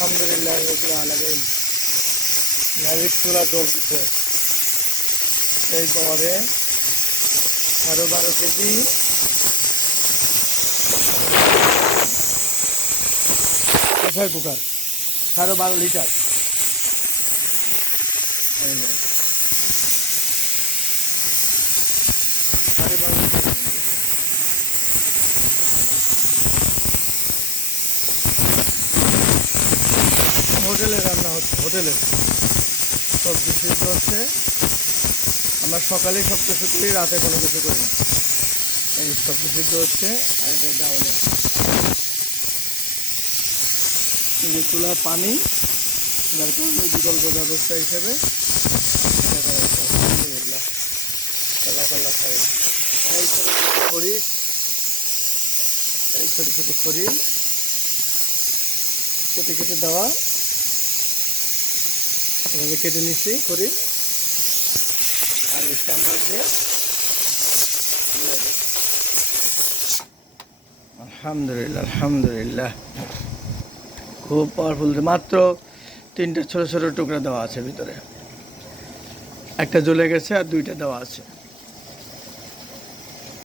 আলহামদুলিল্লাহ রাব্বিল আলামিন। ম্যাজিক চুলা জ্বলছে। এই পরে 12.5 কেজি প্রেসার কুকার, 12.5 লিটার। এই যে 12.5 লিটার হোটেলে রান্না হচ্ছে, হোটেলে সবজি সিদ্ধ হচ্ছে। আমরা সকালে সব কিছু করি, রাতে কোনো কিছু করি না। এই সবজি সিদ্ধ হচ্ছে আর এটা ডাউল হচ্ছে। এই যে চুলার পানি, যার কারণে বিকল্প ব্যবস্থা হিসেবে এটা করা হচ্ছে। আলহামদুলিল্লাহ, আল্লাহ আল্লাহ খাই। এই ছোটো ছোটো খড়ি, এই ছোটো ছোটো খড়ি কেটে কেটে দেওয়া, এভাবে কেটে নিচ্ছি খড়ি, আর এই চামচ দিয়ে আলহামদুলিল্লাহ আলহামদুলিল্লাহ, খুব পাওয়ারফুল। মাত্র 3টা ছোটো ছোটো টুকরা দেওয়া আছে ভিতরে, একটা জ্বলে গেছে আর 2টা দেওয়া আছে।